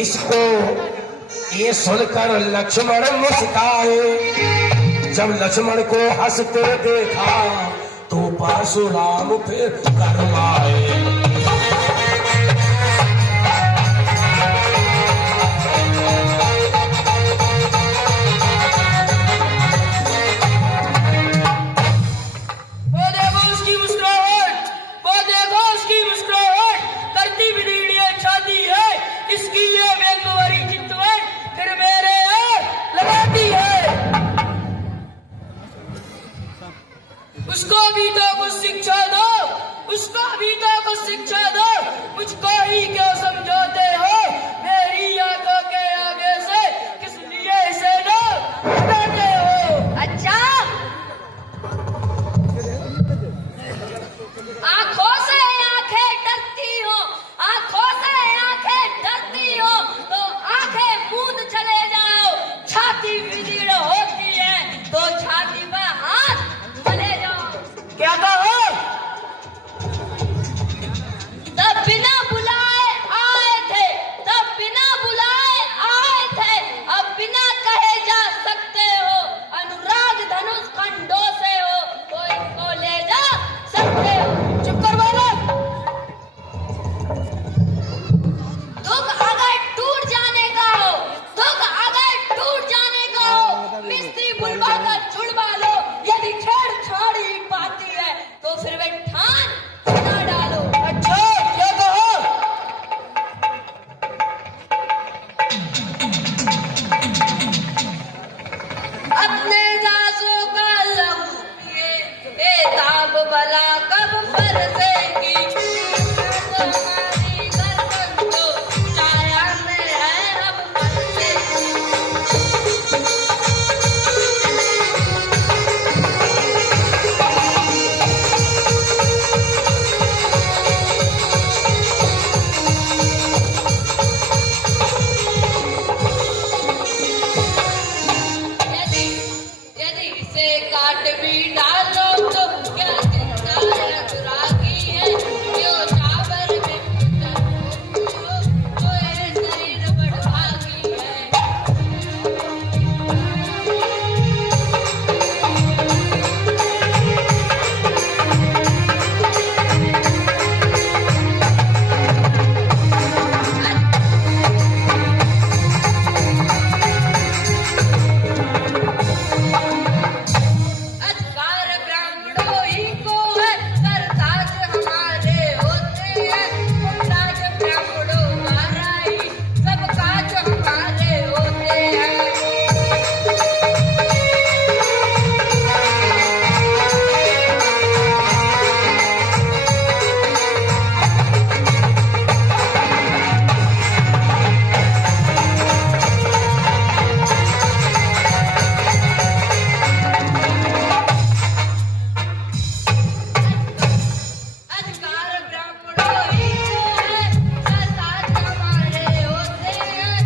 इसको ये सुनकर लक्ष्मण मुस्काए। जब लक्ष्मण को हंसते देखा तो परशुराम फिर गरमाए। उसको भी तो कुछ शिक्षा दो, उसको भी तो कुछ शिक्षा दो। मुझको ही क्यों समझाते हो? मेरी आंखों के आगे से किस लिए इसे ना हटाते हो? अच्छा, आंखों से आंखें डरती हो, आंखों से आंखें डरती हो तो आंखें मूंद चले जाओ। छाती विदीर्ण होती है तो छाती पर हाथ मले जाओ। क्या कहो? तब बिना बुलाए आए थे, तब बिना बुलाए आए थे, अब बिना कहे जा सकते हो। अनुराग धनुष खंडों से हो तो इनको ले जा सकते हो। चुप कर बालक। दुख अगर टूट जाने का हो, दुख अगर टूट जाने का हो, मिस्त्री बुलवा कर जुड़वा लो। यदि छेड़छाड़ी पाती है तो फिर वे ठान बना डालो। अच्छा, क्या कहो? अपने दासों का लहू पिए, ए ताब भला कब बरसेगी। तो हमारी गर्दन जो छाया में है अब बरसेगी। यदि यदि इसे काट भी डालो तो क्या चिंता है? अनुरागी है क्यों चावर में तो ये शरीर बड़भागी है। अधिकार ब्राह्मणों ही को है, सरताज हमारे होते हैं। राज ब्राह्मणों हमारा ही सब काज हमारे होते हैं। अधिकार ब्राह्मणों ही को है, सरताज हमारे होते हैं।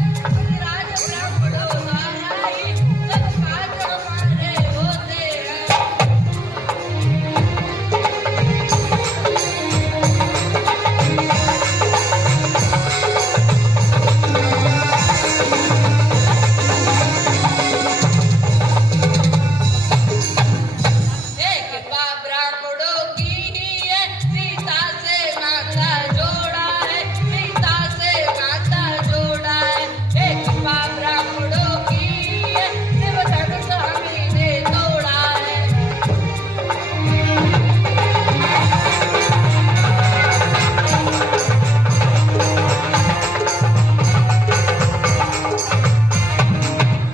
राज ब्राह्मणों हमारा ही सब काज हमारे होते हैं। एक बाप ब्राह्मणों की ही है, सीता से नाता जोड़ा है, सीता से नाता जोड़ा है। एक बाप ब्राह्मणों की ही है, शिव धनुष हमी ने तोड़ा है।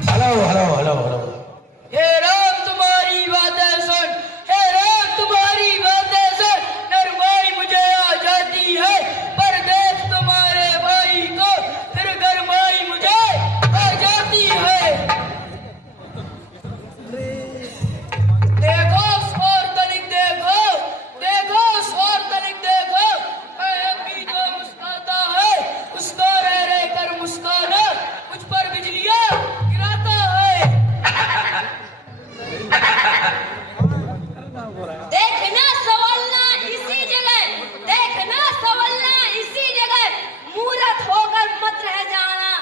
Hello hello hello hello. हे राम तुम्हारी बातें सुन, हे राम तुम्हारी बातें सुन। नरमाई मुझे आ जाती है पर देख तुम्हारे भाई को, फिर गरमाई मुझे आ जाती है। देखो स्वर तनिक देखो, देखो स्वर तनिक देखो। भी जो मुस्कुराता है उसको रह रह कर मुस्काना मुझ पर बिजलियां गिराता है। देखना संवलना इसी जगह, देखना संवलना इसी जगह। मूर्ख होकर मत रह जाना,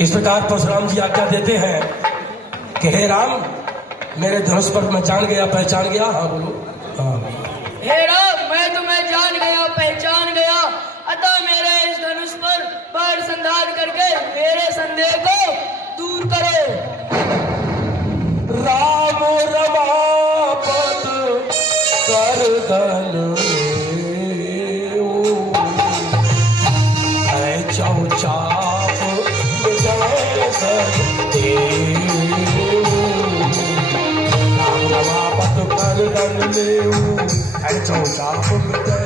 इस प्रकार परशुराम जी आज्ञा देते हैं कि हे राम, मेरे धनुष पर मैं जान गया, पहचान गया। हाँ बोलो। हाँ। हे राम, मैं तुम्हें जान गया, पहचान गया, अतः मेरे इस धनुष पर बाण संधान करके मेरे संदेह को दूर करो। राम रमापत कर धन चौचाप मिटाए सकते। राम रमापत कर धन चौचाप मिटाए